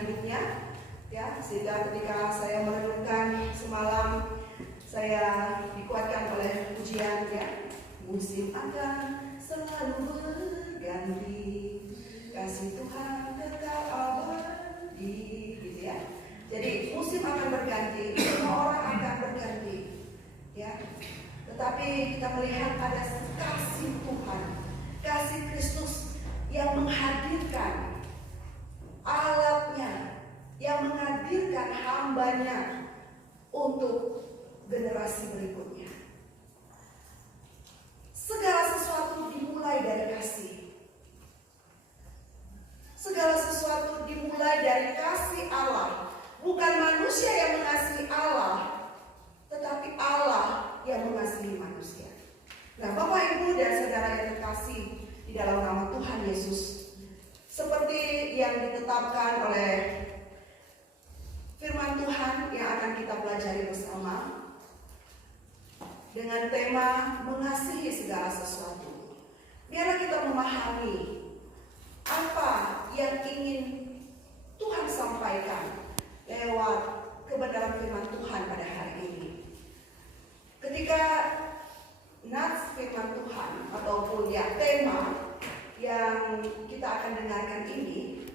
hidupnya, ya, sehingga ketika saya merenungkan semalam saya dikuatkan oleh pujian, ya, musim akan selalu berganti, kasih Tuhan kekal abadi, gitu ya. Jadi musim akan berganti, semua orang akan berganti, ya. Tetapi kita melihat ada kasih Tuhan, kasih Kristus yang menghadirkan alatnya, yang menghadirkan hambanya untuk generasi berikutnya. Segala sesuatu dimulai dari kasih. Segala sesuatu dimulai dari kasih Allah. Bukan manusia yang mengasihi Allah, tetapi Allah yang mengasihi manusia. Nah, Bapak, Ibu, dan saudara yang terkasih di dalam nama Tuhan Yesus, seperti yang ditetapkan oleh firman Tuhan yang akan kita pelajari bersama dengan tema mengasihi segala sesuatu. Biarlah kita memahami apa yang ingin Tuhan sampaikan lewat kebenaran firman Tuhan pada hari ini. Ketika nats firman Tuhan ataupun ya tema yang kita akan dengarkan ini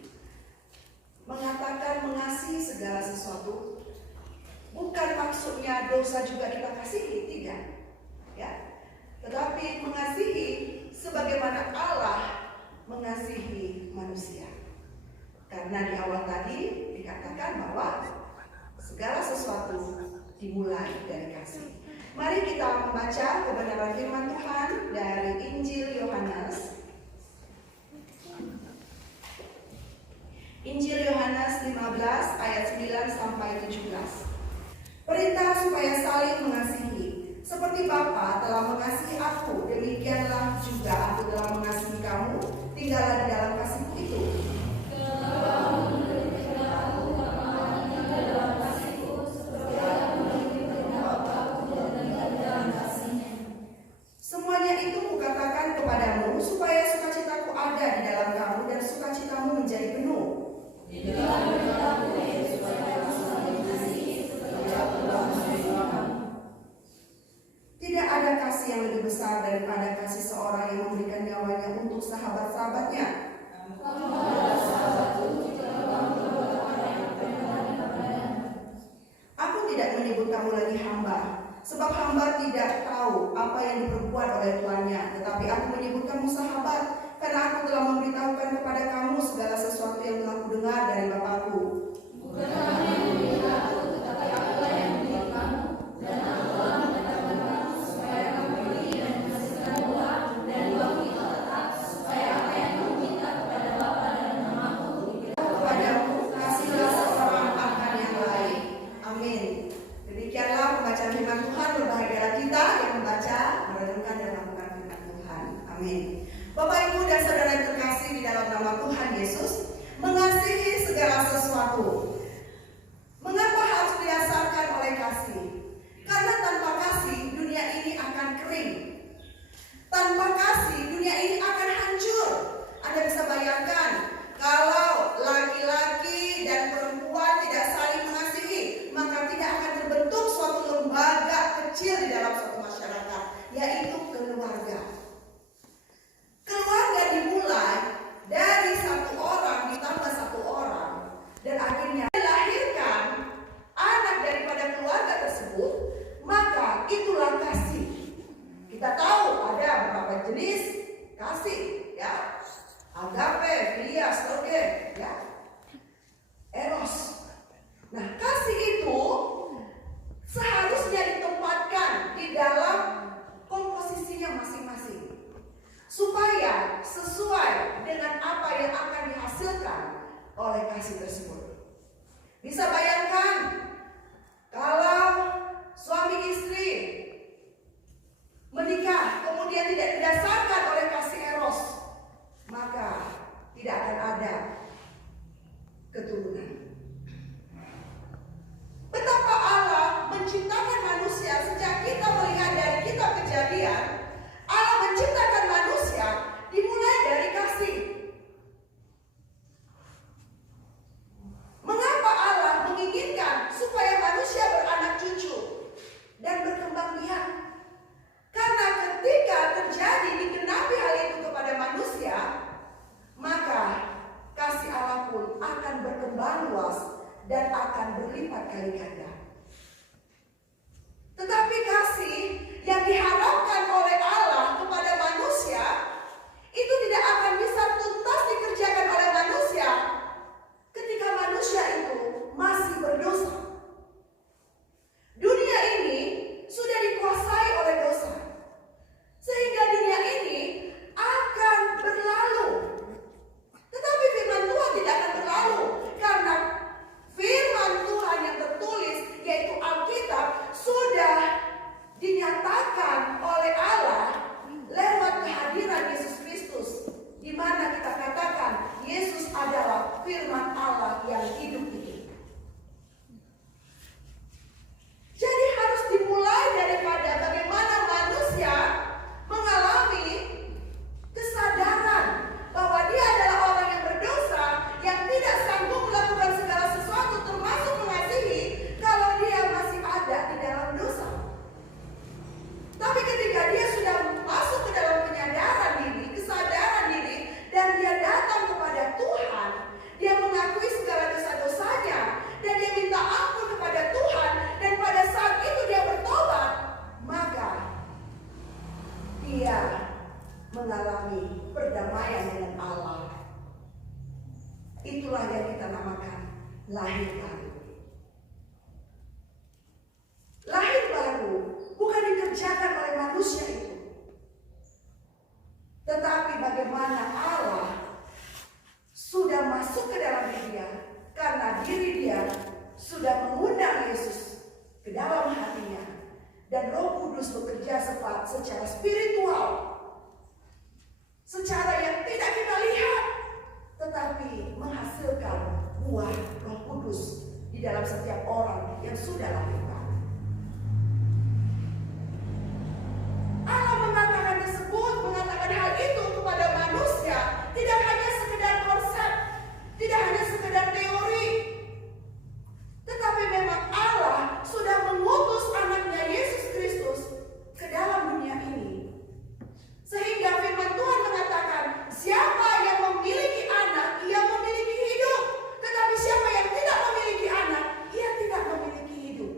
mengatakan mengasihi segala sesuatu, bukan maksudnya dosa juga kita kasihi, tidak, ya. Tetapi mengasihi sebagaimana Allah mengasihi manusia. Karena di awal tadi dikatakan bahwa segala sesuatu dimulai dari kasih. Mari kita membaca kebenaran firman Tuhan dari Injil Yohanes. Injil Yohanes 15 ayat 9 sampai 17. Perintah supaya saling mengasihi. Seperti Bapa telah mengasihi aku, demikianlah juga aku telah mengasihi kamu. Tinggallah di dalam kasih-Ku itu. Semuanya itu kukatakan kepadamu supaya sukacitaku ada di dalam kamu dan sukacitamu menjadi penuh. Tidak ada kasih yang lebih besar daripada kasih seorang yang memberikan nyawanya untuk sahabat-sahabatnya. Aku tidak menyebut kamu lagi hamba, sebab hamba tidak tahu apa yang diperbuat oleh tuannya, tetapi aku menyebut kamu sahabat, karena aku telah memberitahukan kepada kamu segala sesuatu yang telah kudengar dari Bapakku. Bukan kamu yang memilih aku, tetapi akulah yang memilih kamu, dan aku telah menetapkan kamu supaya kamu pergi dan menghasilkan buah, dan buahmu itu tetap, supaya apa yang kamu minta kepada Bapa dalam namaku diberitahu kepadamu, kasihlah seorang akan yang lain. Amin. Demikianlah pembacaan firman Tuhan. Berbahagialah kita yang membaca, merenungkan dan melakukan firman Tuhan. Amin. Bapak, Ibu, dan saudara yang terkasih di dalam nama Tuhan Yesus, mengasihi segala sesuatu. Mengapa harus didasarkan oleh kasih? Karena tanpa kasih dunia ini akan kering. Tanpa kasih dunia ini akan hancur. Anda bisa bayangkan kalau laki-laki dan perempuan tidak saling mengasihi, maka tidak akan terbentuk suatu lembaga kecil di dalam suatu masyarakat, yaitu keluarga. Keluarga dimulai dari satu orang ditambah satu orang, dan akhirnya dilahirkan anak daripada keluarga tersebut, maka itulah kasih. Kita tahu ada beberapa jenis kasih, ya. Agape, filia, storge, ya. Eros. Nah, kasih itu seharusnya ditempatkan di dalam komposisinya masing-masing, supaya sesuai dengan apa yang akan dihasilkan oleh kasih tersebut. Bisa bayangkan kalau suami istri menikah kemudian tidak didasarkan oleh kasih eros, maka tidak akan ada keturunan. Betapa Allah menciptakan manusia. Sejak kita melihat dari kitab Kejadian, Allah menciptakan manusia dimulai dari kasih. berkali ganda. Tetapi kasih yang diharapkan oleh Allah kepada manusia itu tidak akan bisa tuntas dikerjakan oleh manusia ketika manusia itu masih berdosa. Dunia ini sudah dikuasai oleh dosa, sehingga dunia ini akan berlalu. Tetapi firman Tuhan tidak akan berlalu, karena firman Tuhan yang tertulis, yaitu Alkitab, sudah dinyatakan oleh Allah lewat kehadiran Yesus Kristus, di mana kita katakan Yesus adalah firman Allah yang hidup itu. Jadi harus dimulai daripada bagaimana manusia mengalami kesadaran bahwa dia adalah orang yang berdosa, yang tidak sanggup melakukan segala sesuatu termasuk mengasihi kalau dia masih ada di dalam dosa. Tapi ketika dia sudah masuk ke dalam penyadaran diri, kesadaran diri, dan dia datang kepada Tuhan, dia mengakui segala dosa-dosanya, dan dia minta ampun kepada Tuhan, dan pada saat itu dia bertobat, maka dia mengalami perdamaian dengan Allah. Itulah yang kita namakan lahir baru. Lahir baru bukan dikerjakan oleh manusia itu, tetapi bagaimana Allah sudah masuk ke dalam diri dia, karena diri dia sudah mengundang Yesus ke dalam hatinya, dan Roh Kudus bekerja secara spiritual, secara yang tidak kita lihat, tetapi menghasilkan buah Roh Kudus di dalam setiap orang yang sudah lahir baru. Allah mengatakan hal itu kepada manusia, tidak hanya sekedar konsep, tidak hanya sekedar teori, tetapi memang Allah sudah mengutus anaknya Yesus Kristus ke dalam dunia ini. Sehingga firman Tuhan mengatakan, siapa yang memiliki anak, ia memiliki hidup. Tetapi siapa yang tidak memiliki anak, ia tidak memiliki hidup.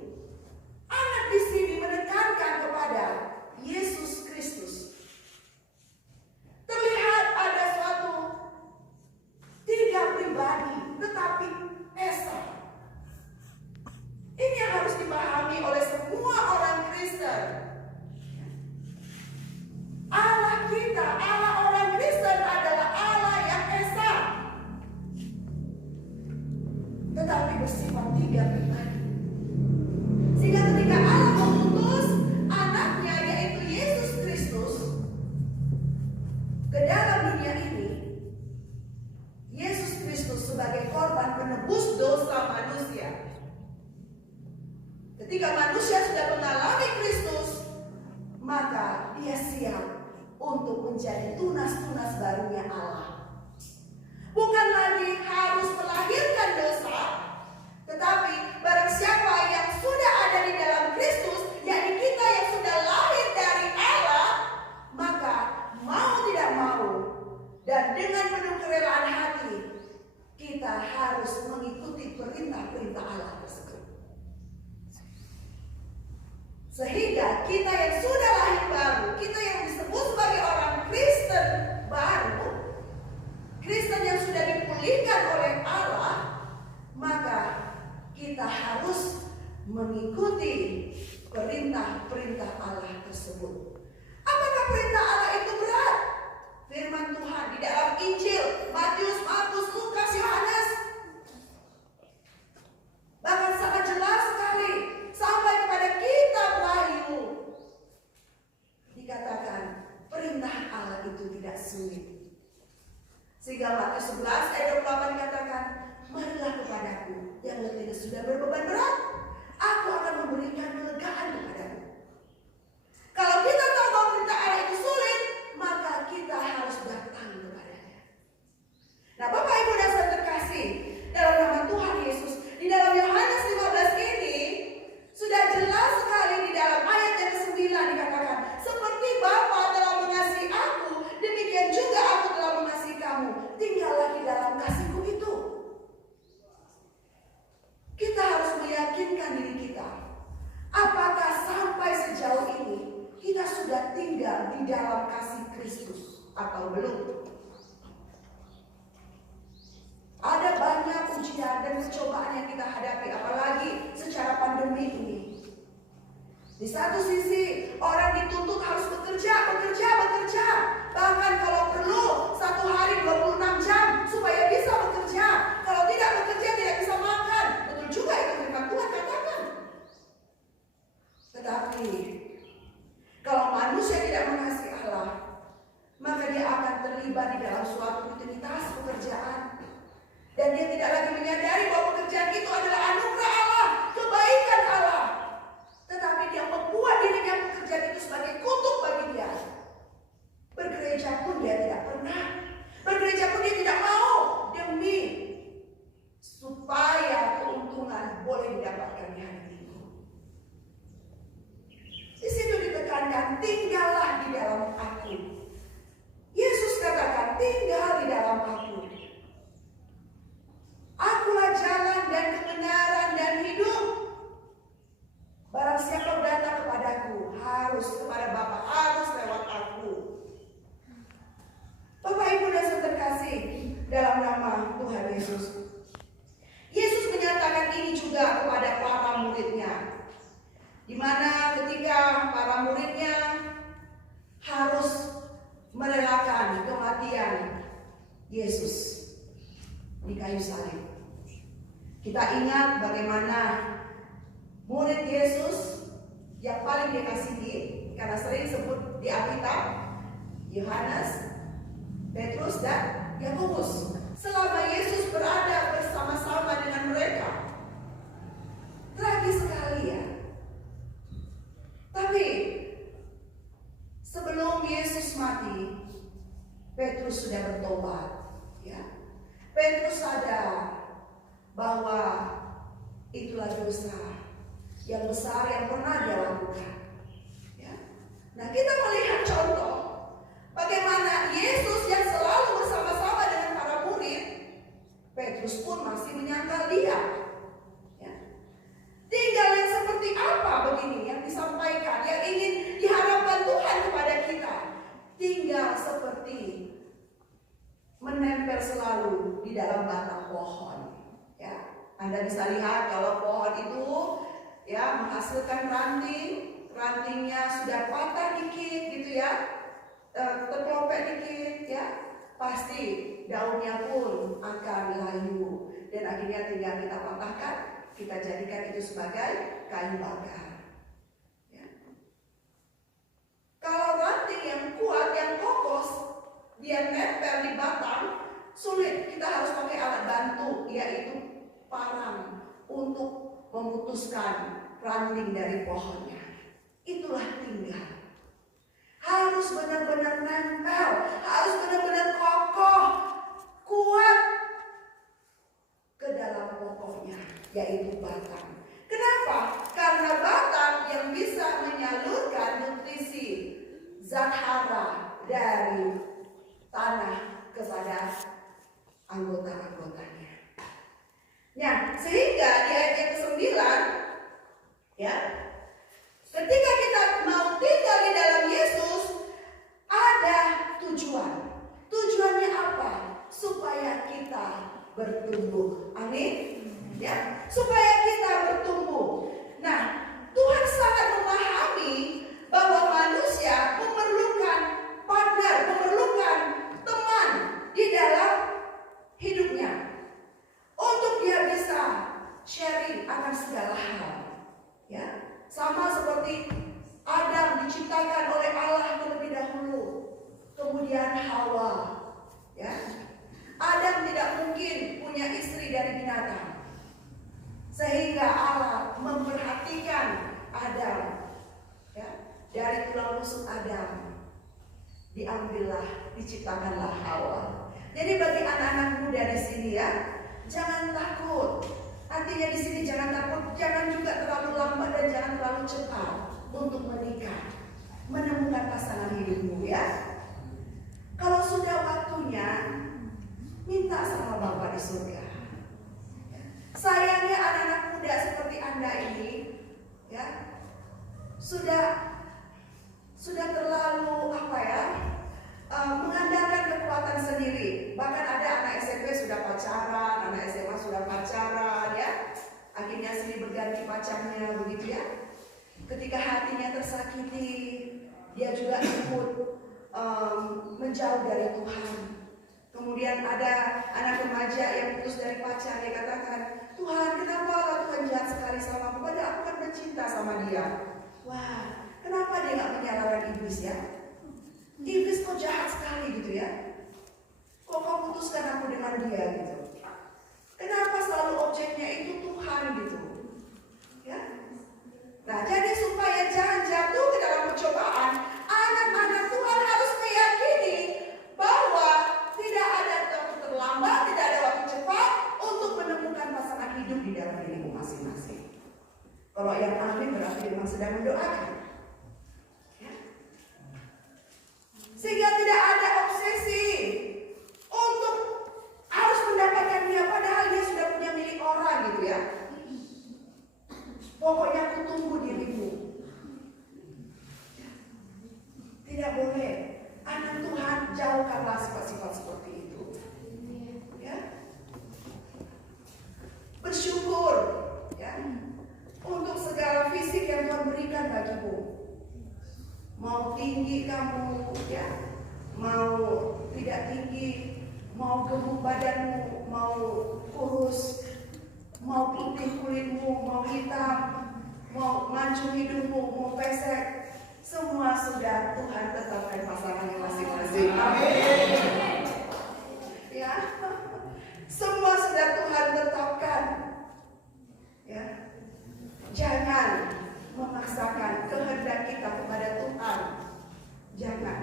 Anak di sini menekankan kepada Yesus Kristus. Terlihat ada suatu tiga pribadi, tetapi esa. Ini yang harus dipahami oleh semua orang Kristen. Allah kita, Allah orang Kristen adalah Allah yang esa, tetapi bersifat tiga pribadi. Sehingga ketika Allah mengutus anaknya, yaitu Yesus Kristus, ke dalam dunia ini, Yesus Kristus sebagai korban menebus dosa manusia. Ketika manusia sudah mengalami Kristus, maka dia siap untuk menjadi tunas-tunas barunya Allah. Bukan lagi harus melahirkan dosa, tetapi barang siapa yang sudah ada di dalam Kristus, yakni kita yang sudah lahir dari Allah, maka mau tidak mau dan dengan penuh kerelaan hati, kita harus mengikuti perintah-perintah Allah tersebut. Sehingga kita yang sudah lahir baru, kita yang disebut sebagai orang Kristen baru, Kristen yang sudah dipulihkan oleh Allah, maka kita harus mengikuti perintah-perintah Allah tersebut. Apakah perintah Allah itu berat? Firman Tuhan di dalam Injil Matius, Markus, Lukas, Yohanes bahkan sangat jelas sekali sampai kepada kitab Wahyu dikatakan perintah Allah itu tidak sulit. Sehingga Matius 11 ayat 28 dikatakan, marilah kepadaku yang letih sudah berbeban berat, aku akan memberikan kelegaan kepadamu. Kalau kita tahu bahwa perintah Allah itu sulit, maka kita harus datang kepadanya. Nah, Bapak Ibu dan Saudara terkasih, dalam nama Tuhan Yesus, di dalam Yohanes 15 ini sudah jelas sekali di dalam ayat yang ke-9 dikatakan, seperti Bapa telah mengasihi aku, demikian juga aku telah mengasihi kamu. Tinggallah di dalam kasihku itu. Kita harus meyakinkan Di satu sisi orang dituntut harus bekerja. Bahkan kalau perlu 1 hari 26 jam supaya bisa bekerja. Kalau tidak bekerja tidak bisa makan. Betul juga itu firman Tuhan katakan. Tetapi kalau manusia tidak mengasihi Allah, maka dia akan terlibat di dalam suatu rutinitas pekerjaan. Dan dia tidak lagi menyadari bahwa pekerjaan itu adalah anugerah Allah, kebaikan Allah. Tetapi dia membuat dirinya pekerjaan itu sebagai kutuk bagi dia. Bergereja pun dia tidak pernah. Bergereja pun dia tidak mau. Demi supaya keuntungan boleh didapatkan di hari Minggu. Di situ ditekankan, tinggallah di dalam aku. Yesus katakan, tinggal di dalam aku. Akulah jalan dan kebenaran dan hidup. Barang siapa datang kepadaku, harus kepada Bapa, harus lewat aku. Bapak Ibu dan saudara terkasih dalam nama Tuhan Yesus. Yesus menyatakan ini juga kepada para muridnya. Di mana ketika para muridnya harus merelakan kematian Yesus di kayu salib. Kita ingat bagaimana murid Yesus yang paling dikasihi, karena sering sebut di Alkitab, Yohanes, Petrus dan Yakobus. Selama Yesus berada bersama-sama dengan mereka, tragis sekali ya. Tapi sebelum Yesus mati, Petrus sudah bertobat. Ya, Petrus sadar bahwa itulah dosa yang besar yang pernah dia lakukan. Ya. Nah, kita melihat contoh bagaimana Yesus yang selalu bersama-sama dengan para murid, Petrus pun masih menyangkal dia. Ya. Tinggal yang seperti apa begini yang disampaikan, yang ingin diharapkan Tuhan kepada kita. Tinggal seperti menempel selalu di dalam batang pohon. Ya. Anda bisa lihat kalau pohon itu ya menghasilkan rantingnya sudah patah dikit gitu ya, terkelompok dikit ya, pasti daunnya pun akan layu dan akhirnya tinggal kita patahkan, kita jadikan itu sebagai kayu bakar. Ya. Kalau ranting yang kuat, yang kokoh, dia nempel di batang, sulit, kita harus pakai alat bantu, yaitu parang untuk memutuskan ranting dari pohonnya. Itulah tinggal. Harus benar-benar nempel, harus benar-benar kokoh, kuat ke dalam pokoknya, yaitu batang. Kenapa? Karena batang yang bisa menyalurkan nutrisi zat hara dari tanah kepada anggota-anggotanya. Nah, sehingga di ayat yang ke-9 ya, ketika kita mau tinggal di dalam Yesus, ada tujuan. Tujuannya apa? Supaya kita bertumbuh. Amin. Ya, supaya kita bertumbuh. Nah, Tuhan sangat memahami bahwa manusia memerlukan partner, memerlukan teman di dalam hidupnya, untuk dia bisa sharing akan segala hal. Ya, sama seperti Adam diciptakan oleh Allah terlebih dahulu, kemudian Hawa. Ya, Adam tidak mungkin punya istri dari binatang, sehingga Allah memperhatikan Adam. Ya, dari tulang rusuk Adam diambillah, diciptakanlah Hawa. Jadi bagi anak-anak muda di sini ya, jangan takut. Artinya di sini jangan takut, jangan juga terlalu lambat dan jangan terlalu cepat untuk menikah, menemukan pasangan hidupmu ya. Kalau sudah waktunya, minta sama Bapa di surga. Sayangnya anak-anak muda seperti Anda ini ya, sudah terlalu mengandalkan kekuatan sendiri. Bahkan ada anak SMP sudah pacaran, anak SMA sudah pacaran ya. Akhirnya silih berganti pacarnya begitu ya. ketika hatinya tersakiti, dia juga ikut menjauh dari Tuhan. Kemudian ada anak remaja yang putus dari pacar, dia katakan, Tuhan, kenapa Tuhan jahat sekali sama aku, padahal aku kan bercinta sama dia. Wah, kenapa dia gak menyalahkan iblis ya? Iblis kok jahat sekali gitu ya? Kok kau putuskan aku dengan dia gitu? Kenapa selalu objeknya itu Tuhan gitu? Ya? Nah, jadi supaya jangan jatuh ke dalam pencobaan, anak-anak Tuhan harus meyakini bahwa tidak ada waktu terlambat, tidak ada waktu cepat untuk menemukan pasangan hidup di dalam dirimu masing-masing. Kalau yang amin berarti memang sedang mendoakan. Ya? Sehingga tidak ada obsesi untuk harus mendapatkan dia, padahal dia sudah punya milik orang gitu ya. Pokoknya aku tunggu dirimu. Tidak boleh. Anak Tuhan, jauhkanlah sifat-sifat seperti itu. Ya. Bersyukur ya untuk segala fisik yang Tuhan berikan bagimu. Mau tinggi kamu ya, mau tidak tinggi, mau gemuk badanmu, mau kurus, mau putih kulitmu, mau hitam, mau mancung hidungmu, mau pesek, semua sudah Tuhan tetapkan pasangannya masing-masing. Amin. Ya, semua sudah Tuhan tetapkan. Ya, jangan memaksakan kehendak kita kepada Tuhan. Jangan.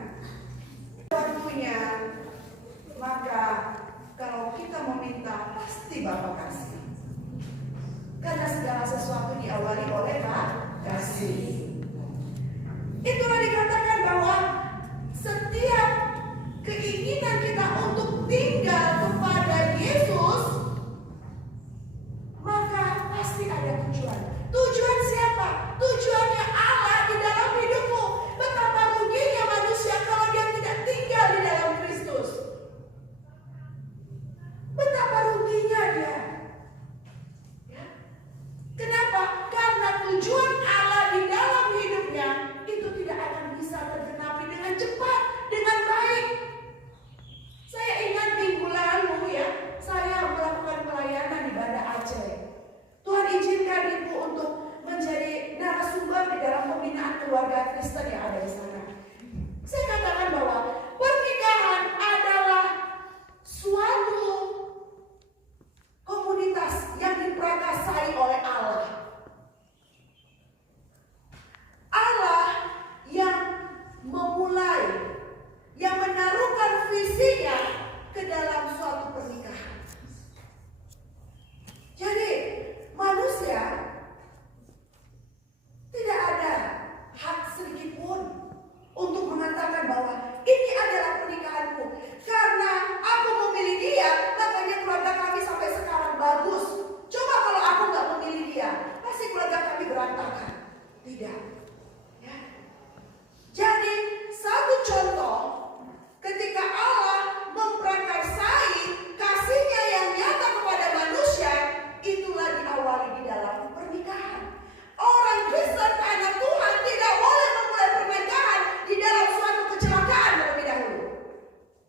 Waktunya, maka kalau kita meminta pasti Bapa kasih. Karena segala sesuatu diawali oleh kasih. Itulah dikatakan bahwa setiap keinginan kita untuk tinggal kepada Yesus, maka pasti ada tujuan. Tujuan siapa? Tujuannya Allah di dalam hidupmu. Betapa ruginya manusia kalau dia tidak tinggal di dalam Kristus. Betapa ruginya dia. Kenapa? Karena tujuan Allah di dalam hidupnya itu tidak akan bisa tergenapi dengan cepat, dengan baik. Saya ingat minggu lalu ya, saya melakukan pelayanan di Banda Aceh. Tuhan izinkan ibu untuk menjadi narasumber di dalam pembinaan keluarga Kristen yang ada di sana. Saya katakan bahwa pernikahan adalah suatu komunitas yang diperakasai oleh Allah. Allah yang memulai, yang menaruhkan visinya ke dalam suatu pernikahan. Jadi manusia tidak ada hak sedikit pun untuk mengatakan bahwa ini adalah pernikahanku. Karena aku memilih dia, makanya keluarga kami sampai sekarang bagus. Coba kalau aku nggak memilih dia, pasti keluarga kami berantakan. Tidak. Ya. Jadi satu contoh, ketika Allah memprakarsai kasihnya yang nyata kepada manusia, itulah diawali di dalam pernikahan. Orang Kristen, anak Tuhan, tidak boleh memulai pernikahan di dalam suatu kecelakaan terlebih dahulu.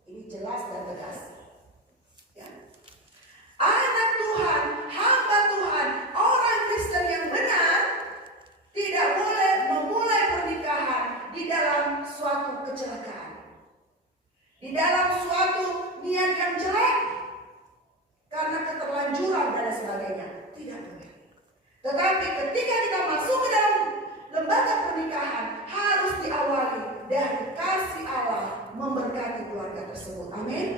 Ini jelas dan tegas. Ya. Anak Tuhan, hamba Tuhan, orang Kristen yang benar tidak boleh memulai pernikahan di dalam suatu kecelakaan, di dalam suatu niat yang jelek, karena keterlanjuran dan sebagainya. Tidak boleh. Tetapi ketika kita masuk ke dalam lembaga pernikahan, harus diawali dari kasih Allah memberkati keluarga tersebut. Amin.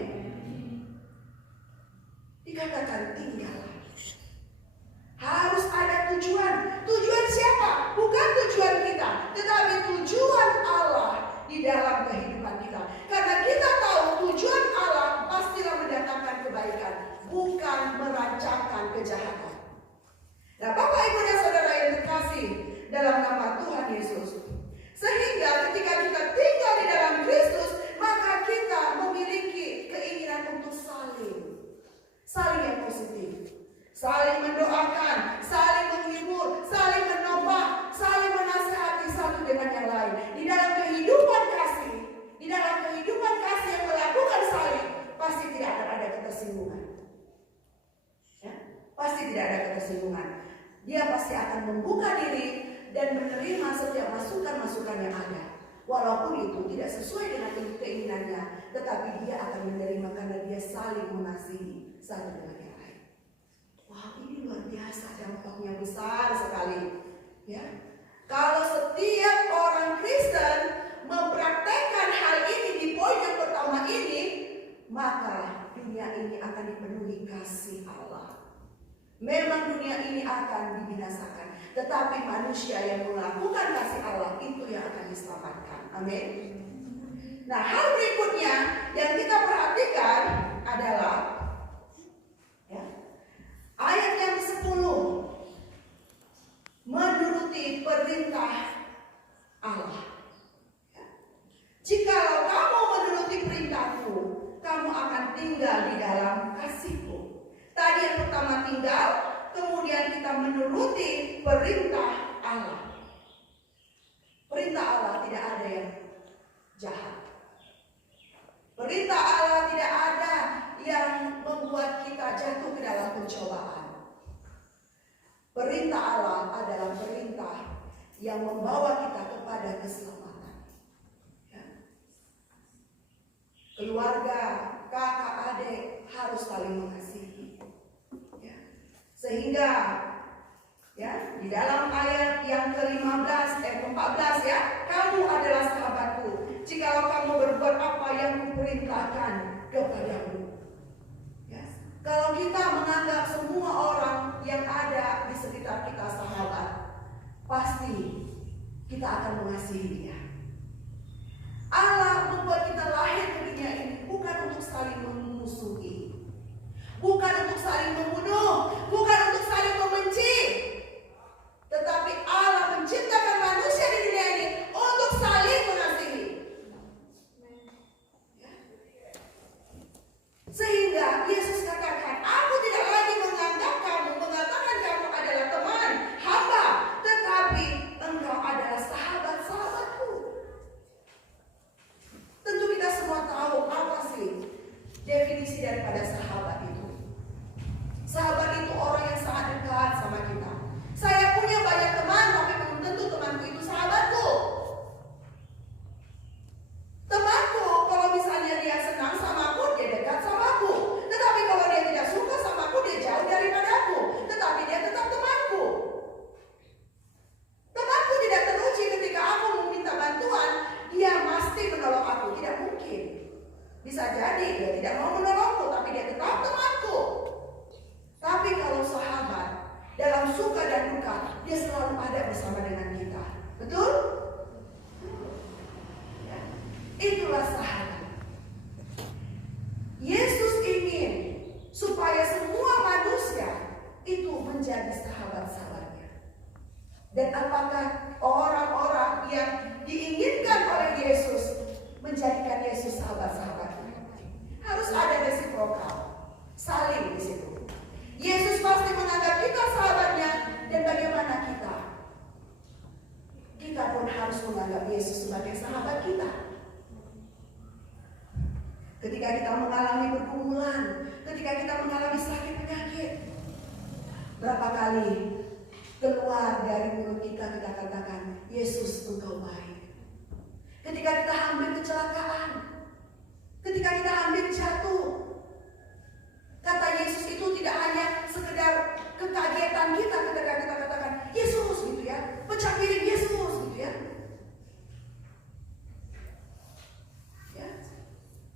Dikatakan tinggallah. Harus ada tujuan. Tujuan siapa? Bukan tujuan kita, tetapi tujuan Allah di dalam kehidupan kita. Karena kita tahu tujuan Allah pastilah mendatangkan kebaikan, bukan merancangkan kejahatan. Nah, Bapak Ibu dan Saudara yang terkasih dalam nama Tuhan Yesus, sehingga ketika kita tinggal di dalam Kristus, maka kita memiliki keinginan untuk saling yang positif, saling mendoakan, saling menghibur, saling menopang, saling menasihati. kesinggungan. Dia pasti akan membuka diri dan menerima setiap masukan-masukan yang ada. Walaupun itu tidak sesuai dengan keinginannya, tetapi dia akan menerima karena dia saling mengasihi satu dengan yang lain. Wah, ini luar biasa, dampaknya besar sekali. Ya, kalau setiap orang Kristen mempraktekkan hal ini di poin yang pertama ini, maka dunia ini akan dipenuhi kasih Allah. Memang dunia ini akan dibinasakan, tetapi manusia yang melakukan kasih Allah itu yang akan diselamatkan. Amin. Nah, hal berikutnya yang kita perhatikan adalah ya, ayat yang ke-10. Menuruti perintah Allah. Ya. Jikalau kamu menuruti perintahku, kamu akan tinggal di dalam kasihku. Tadi yang pertama tinggal, kemudian kita menuruti perintah Allah. Perintah Allah tidak ada yang jahat. Perintah Allah tidak ada yang membuat kita jatuh ke dalam pencobaan. Perintah Allah adalah perintah yang membawa kita kepada keselamatan. Ya. Keluarga, kakak, adik harus saling mengasihi. Ya. Sehingga ya, di dalam ayat yang ke-14 ke-14 ya, kamu adalah sahabatku jikalau kamu berbuat apa yang kuperintahkan kepadamu. Ya. Kalau kita menganggap semua orang yang ada di sekitar kita sahabat, pasti kita akan mengasihi dia. Allah membuat kita lahir ke dunia ini bukan untuk saling memusuhi, bukan untuk saling membunuh, bukan untuk saling membenci, tetapi Allah menciptakan manusia di dunia ini untuk saling mengasihi. Sehingga Yesus katakan, aku tidak lagi mengatakan kamu adalah teman, hamba, tetapi engkau adalah sahabat-sahabatku. Tentu kita semua tahu apa sih definisi daripada sahabat itu. Sahabat itu orang yang sangat dekat sama kita. Saya punya banyak teman, tapi belum tentu temanku itu sahabatku. Temanku, kalau misalnya dia senang sama aku, dia dekat sama aku. Tetapi kalau dia tidak suka sama aku, dia jauh daripadaku. Tetapi dia tetap temanku. Temanku tidak teruji ketika aku meminta bantuan, dia pasti menolong aku. Tidak mungkin. Bisa jadi dia tidak mau menolongku, tapi dia tetap temanku. Tapi kalau sahabat, dalam suka dan duka, dia selalu ada bersama dengan kita. Betul? Ya. Itulah sahabat. Yesus ingin supaya semua manusia itu menjadi sahabat-sahabatnya. Dan apakah orang-orang yang diinginkan oleh Yesus menjadikan Yesus sahabat-sahabatnya? Harus ada resiprokal, saling di situ. Yesus pasti menganggap kita sahabatnya, dan bagaimana kita? Kita pun harus menganggap Yesus sebagai sahabat kita. Ketika kita mengalami pergumulan, ketika kita mengalami sakit penyakit, berapa kali keluar dari mulut kita katakan, Yesus engkau baik. Ketika kita hampir kecelakaan, ketika kita hampir jatuh, kata Yesus itu tidak hanya sekedar kekagetan kita ketika kita katakan Yesus gitu ya, pecah piring Yesus gitu ya. Ya.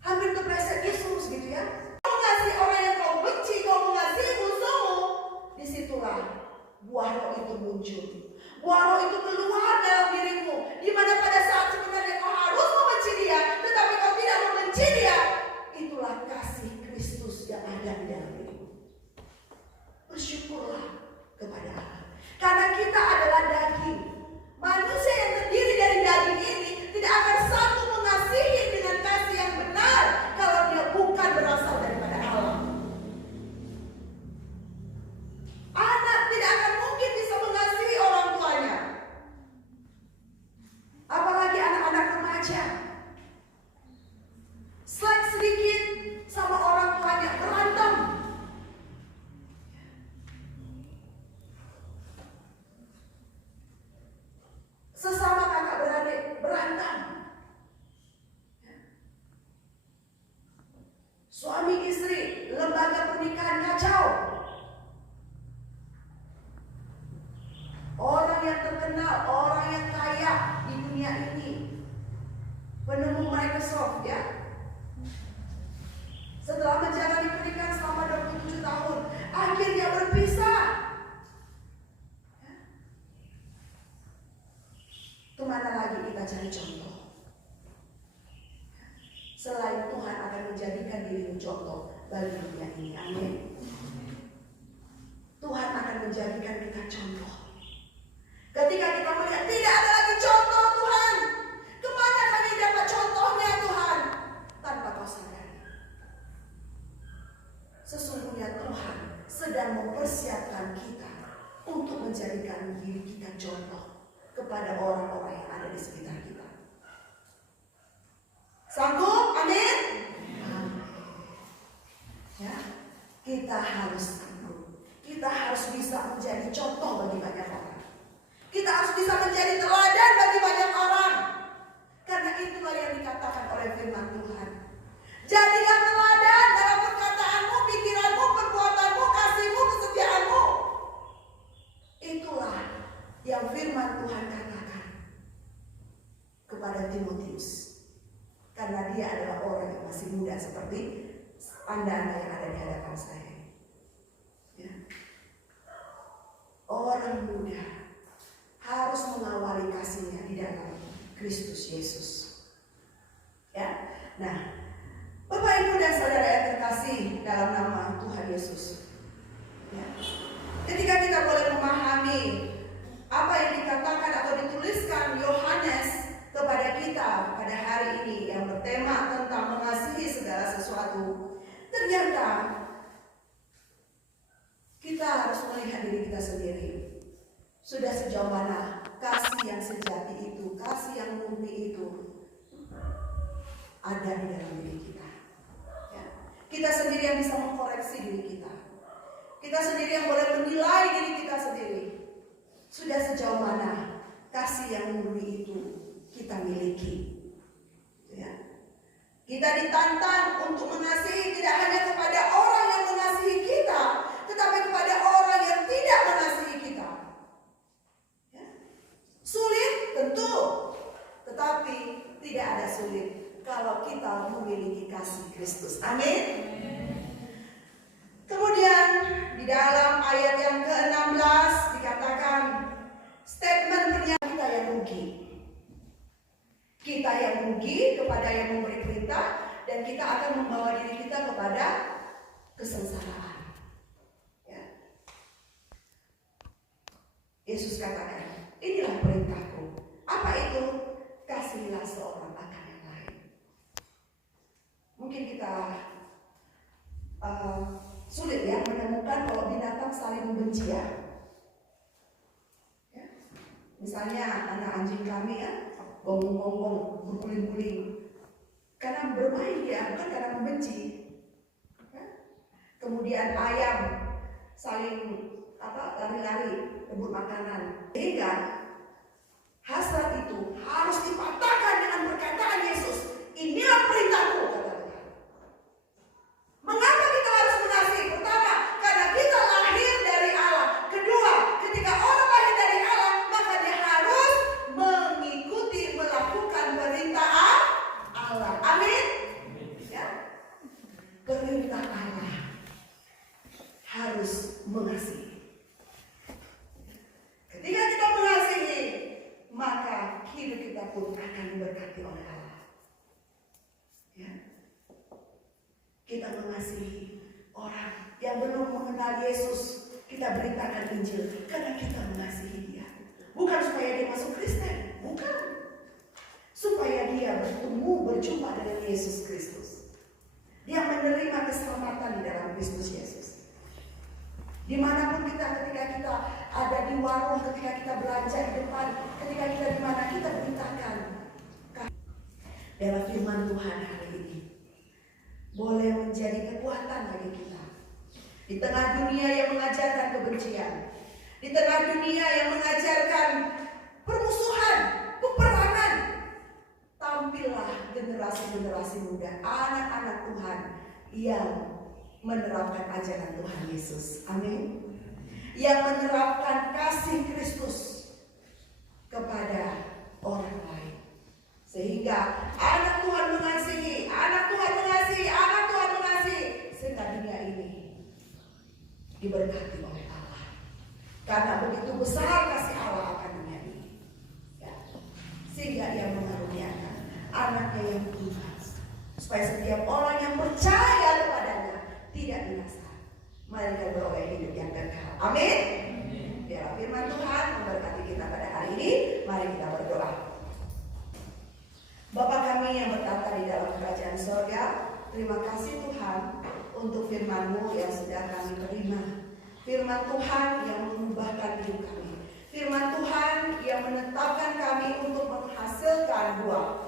Hampir terpleset Yesus gitu ya. Kau mengasihi orang yang kau benci, kau mengasihi musuhmu. Disitulah buah roh itu muncul. Buah roh itu keluar dalam dirimu, di mana pada saat sebenarnya kau harus membenci dia, tetapi kau tidak membenci dia. Itulah kasih Kristus yang ada di dalam dirimu. Bersyukurlah kepada Allah, karena kita adalah daging. Manusia yang terdiri dari daging ini tidak akan satu mengasihi dengan kasih yang benar kalau dia bukan berasal daripada Allah. Anak tidak akan mungkin bisa mengasihi orang tuanya, apalagi anak-anak remaja. Slack sedikit sama orang tuanya berantem. contoh bagi dunia ini. Amin. Tuhan akan menjadikan kita contoh. Ketika kita melihat tidak ada lagi contoh Tuhan, kemana kami dapat contohnya Tuhan? Tanpa kau sadari, sesungguhnya Tuhan sedang mempersiapkan kita untuk menjadikan diri kita contoh kepada orang-orang yang ada di sekitar kita. Sanggup? Amin? Ya, kita harus sanggup. Kita harus bisa menjadi contoh bagi banyak orang. Kita harus bisa menjadi teladan bagi banyak orang. Karena itulah yang dikatakan oleh firman Tuhan. Jadilah teladan dalam perkataanmu, pikiranmu, perbuatanmu, kasihmu, kesetiaanmu. Itulah yang firman Tuhan katakan kepada Timotius. Karena dia adalah orang yang masih muda seperti Anda yang ada di hadapan saya. Ya. Orang muda harus mengawali kasihnya di dalam Kristus Yesus. Ya. Nah, Bapak Ibu dan Saudara yang terkasih dalam nama Tuhan Yesus. Ya. Ketika kita boleh memahami apa yang dikatakan atau dituliskan Yohanes kepada kita pada hari ini yang bertema tentang mengasihi segala sesuatu, ternyata kita harus melihat diri kita sendiri. Sudah sejauh mana kasih yang sejati itu, kasih yang murni itu ada di dalam diri kita. Ya. Kita sendiri yang bisa mengkoreksi diri kita. Kita sendiri yang boleh menilai diri kita sendiri. Sudah sejauh mana kasih yang murni itu kita miliki. Ya. Kita ditantang untuk mengasihi tidak hanya kepada orang yang mengasihi kita, tetapi kepada orang yang tidak mengasihi kita. Ya. Sulit tentu, tetapi tidak ada sulit kalau kita memiliki kasih Kristus. Amin. Kemudian di dalam ayat yang ke-16 dikatakan statement pernyataan kita yang rugi. Kita yang rugi kepada yang memberi perintah, dan kita akan membawa diri kita kepada kesengsaraan. Ya. Yesus katakan, inilah perintahku. Apa itu? Kasihilah seorang akan yang lain. Mungkin kita sulit ya menemukan kalau binatang saling membenci ya. Misalnya anak anjing kami ya, gonggong-gonggong, berguling-guling, karena bermain ya, bukan karena membenci. Kemudian ayam saling lari-lari rebut makanan. Sehingga hasrat itu harus dipatahkan dengan perkataan Yesus. Inilah perintahku, kata Tuhan. Mengapa kita harus mengasihi? Pertama, karena kita lahir dari Allah. Kedua, ketika orang lahir dari Allah, maka dia harus mengikuti, melakukan perintah Allah. Amin. Ya. Perintah Allah harus mengasihi. Ketika kita mengasihi, maka hidup kita pun akan diberkati oleh Allah. Ya. Kita mengasihi orang yang belum mengenal Yesus, kita beritakan Injil karena kita mengasihi dia. Bukan supaya dia masuk Kristen, bukan. Supaya dia berjumpa dengan Yesus Kristus. Dia menerima keselamatan di dalam Kristus Yesus. Dimanapun kita, ketika kita ada di warung, ketika kita belanja di depan, ketika kita di mana, kita beritakan dalam firman Tuhan hari ini. Boleh menjadi kekuatan bagi kita. Di tengah dunia yang mengajarkan kebencian, di tengah dunia yang mengajarkan permusuhan, peperangan, tampillah generasi-generasi muda, anak-anak Tuhan yang menerapkan ajaran Tuhan Yesus. Amin. Yang menerapkan kasih Kristus kepada orang lain. Sehingga anak Tuhan mengasihi, anak Tuhan mengasihi, anak Tuhan mengasihi. Sehingga dunia ini diberkati oleh Allah. Karena begitu besar kasih Allah akan dunia ini. Ya. Sehingga ia mengaruniakan anaknya yang Tuhan. Supaya setiap orang yang percaya kepada tidak binasa, melainkan beroleh hidup yang kekal. Amin. Biarlah firman Tuhan memberkati kita pada hari ini. Mari kita berdoa. Bapa kami yang bertata di dalam kerajaan sorga, terima kasih Tuhan untuk firman-Mu yang sudah kami terima. Firman Tuhan yang mengubahkan hidup kami. Firman Tuhan yang menetapkan kami untuk menghasilkan buah